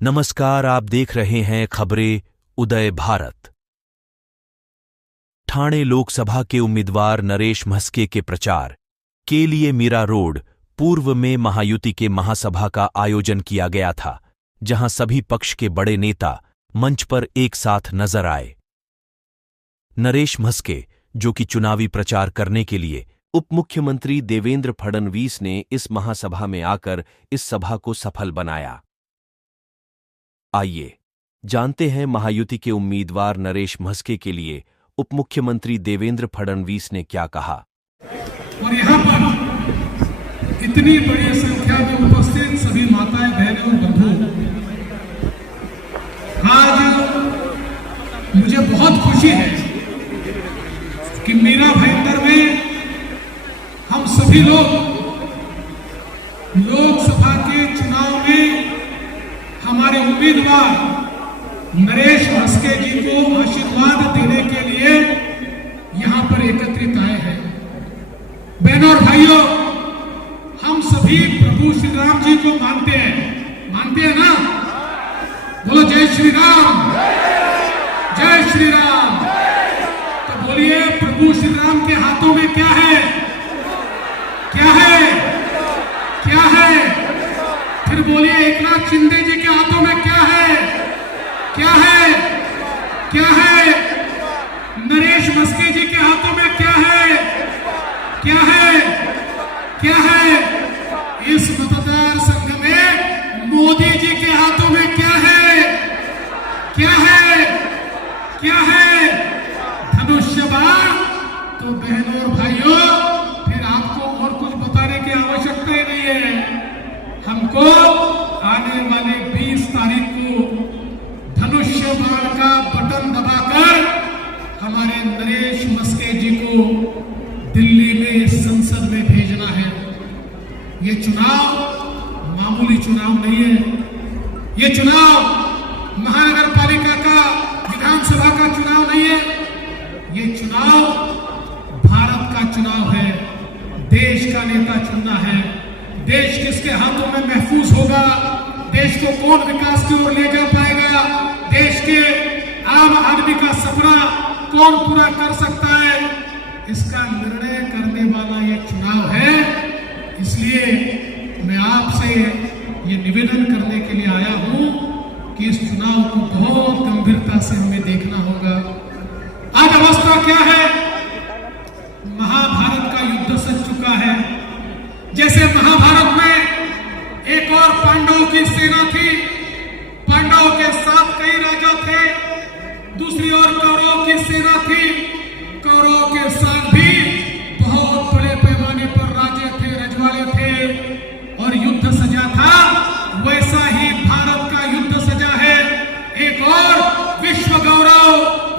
नमस्कार, आप देख रहे हैं खबरें उदय भारत। ठाणे लोकसभा के उम्मीदवार नरेश म्हस्के के प्रचार के लिए मीरा रोड पूर्व में महायुति के महासभा का आयोजन किया गया था, जहां सभी पक्ष के बड़े नेता मंच पर एक साथ नजर आए। नरेश म्हस्के, जो कि चुनावी प्रचार करने के लिए उप मुख्यमंत्री देवेंद्र फडणवीस ने इस महासभा में आकर इस सभा को सफल बनाया। आइए जानते हैं महायुति के उम्मीदवार नरेश म्हस्के के लिए उप मुख्यमंत्री देवेंद्र फडणवीस ने क्या कहा। और यहाँ पर इतनी बड़ी संख्या में उपस्थित सभी माताएं, बहनें और बंधु, आज मुझे बहुत खुशी है कि मीरा भाईंदर में हम सभी लोग लोकसभा के चुनाव में हमारे उम्मीदवार नरेश म्हस्के जी को आशीर्वाद देने के लिए यहां पर एकत्रित आए हैं। बहनों और भाइयों, हम सभी प्रभु श्री राम जी को मानते हैं ना? बोलो जय श्री राम, जय श्री राम। तो बोलिए, प्रभु श्री राम के हाथों में क्या है? क्या है? क्या है? फिर बोलिए, एकनाथ शिंदे जी के हाथों में क्या है? क्या है? क्या है? नरेश म्हस्के जी के हाथों में क्या है? क्या है? क्या है? इस मतदार संघ में मोदी जी के हाथों में क्या है? क्या है? क्या है? धनुष्यबाण। तो बहनों और भाइयों, फिर आपको और कुछ बताने की आवश्यकता ही नहीं है। हमको आने वाले 20 तारीख को धनुष्यबाण का बटन दबाकर हमारे नरेश म्हस्के जी को दिल्ली में संसद में भेजना है। ये चुनाव मामूली चुनाव नहीं है। ये चुनाव महानगर पालिका का, विधानसभा का चुनाव नहीं है। ये चुनाव भारत का चुनाव है। देश का नेता चुनना है। देश किसके हाथों में महफूज होगा, देश को कौन विकास की ओर ले जा पाएगा, देश के आम आदमी का सपना कौन पूरा कर सकता है, इसका निर्णय करने वाला ये चुनाव है। इसलिए मैं आपसे ये निवेदन करने के लिए आया हूं कि इस चुनाव को बहुत गंभीरता से हमें देखना होगा। आज अवस्था क्या है? महाभारत का युद्ध सज चुका है। जैसे महाभारत में एक और पांडवों की सेना थी, पांडवों के साथ कई राजा थे, दूसरी ओर कौरवों की सेना थी, कौरवों के साथ भी बहुत बड़े पैमाने पर राजे थे, रजवाड़े थे और युद्ध सजा था। वैसा ही भारत का युद्ध सजा है। एक और विश्व गौरव,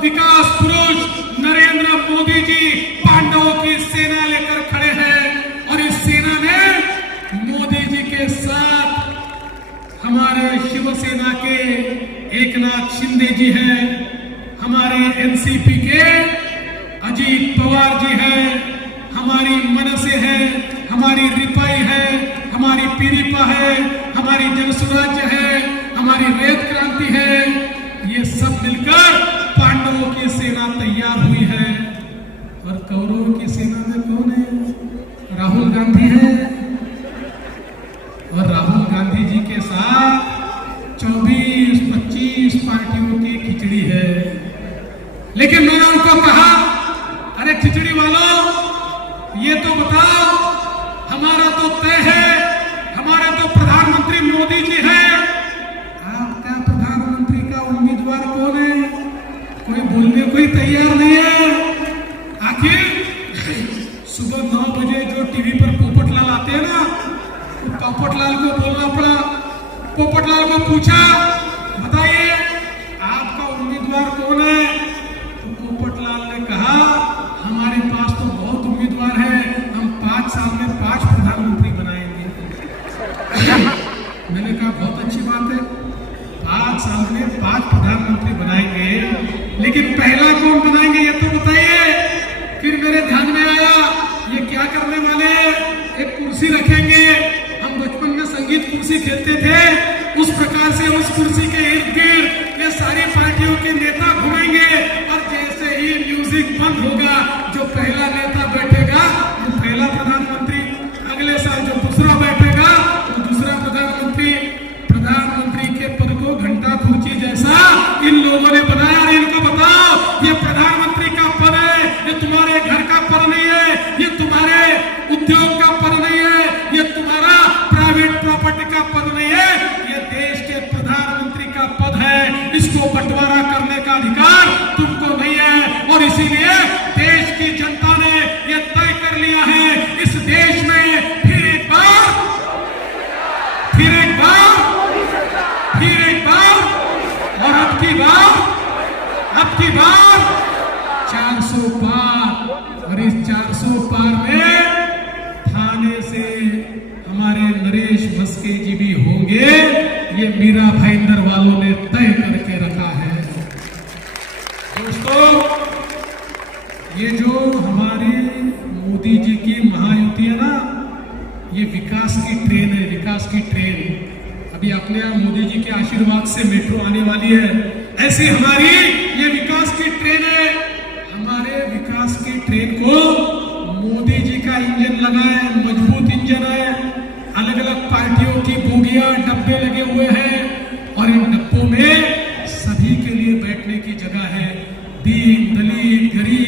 विकास पुरुष नरेंद्र मोदी जी पांडवों की सेना लेकर खड़े हैं और इस सेना ने मोदी जी के साथ हमारे शिवसेना के एकनाथ शिंदे जी हैं, हमारे एनसीपी के अजीत पवार जी हैं, हमारी मनसे है, हमारी रिपाई है, हमारी पीरिपा है, हमारी जनसुराज्य है, हमारी रेत क्रांति है। ये सब मिलकर पांडवों की सेना तैयार हुई है। और कौरवों की सेना में कौन है? राहुल गांधी है। और राहुल गांधी जी के साथ 24-25 पार्टियों की खिचड़ी है। लेकिन मैंने उनको कहा, अरे खिचड़ी वालों, ये तो बताओ, हमारा तो तय है, हमारे तो प्रधानमंत्री मोदी जी हैं। आपका प्रधानमंत्री का उम्मीदवार कौन है? कोई बोलने को ही तैयार नहीं है। आखिर सुबह 9 बजे जो टीवी पर पोपटलाल आते हैं ना, तो पोपटलाल को बोलना पड़ा। पोपटलाल को पूछा, बताइए आपका उम्मीदवार कौन है? तो पोपटलाल ने कहा, हमारे पास तो बहुत उम्मीदवार है, हम 5 साल में 5 प्रधानमंत्री बनाएंगे। मैंने कहा बहुत अच्छी बात है, 5 साल में 5 प्रधानमंत्री बनाएंगे, लेकिन पहला कौन बनाएंगे ये तो बताइए। फिर मेरे ध्यान में आया, ये क्या करने वाले? एक कुर्सी रखेंगे। हम बचपन में संगीत कुर्सी खेलते थे, उस प्रकार से उस कुर्सी के इर्द गिर्द ये सारी पार्टियों के नेता घूमेंगे और जैसे ही म्यूजिक बंद होगा, जो पहला नेता बैठेगा वो पहला प्रधानमंत्री, अगले साल जो दूसरा बैठेगा वो दूसरा प्रधानमंत्री। प्रधानमंत्री के पद को घंटा कुर्सी जैसा इन लोगों ने बनाया। इनको बताओ, ये प्रधानमंत्री का पद है, ये तुम्हारे घर का पद नहीं है, ये तुम्हारे उद्योग का पद नहीं है, ये तुम्हारा प्राइवेट प्रॉपर्टी का पद नहीं है, ये देश के प्रधानमंत्री का पद है। इसको बंटवारा करने का अधिकार तुमको नहीं है और इसीलिए देश की जनता ने ये तय कर लिया है, इस देश में फिर एक बार 400 पार। और इस 400 पार में थाने से हमारे नरेश भस्के जी भी होंगे, ये मीरा भाईंदर वालों ने तय करके रखा है। दोस्तों, ये जो हमारी मोदी जी की महायुति है ना, ये विकास की ट्रेन है, विकास की ट्रेन। अभी अपने यहाँ मोदी जी के आशीर्वाद से मेट्रो आने वाली है, ऐसी हमारी ये विकास की ट्रेन है। हमारे विकास की ट्रेन को मोदी जी का इंजन लगा है, मजबूत इंजन है। अलग अलग पार्टियों की बोगियां, डब्बे लगे हुए हैं और इन डब्बों में सभी के लिए बैठने की जगह है। दीन, दलित, गरीब,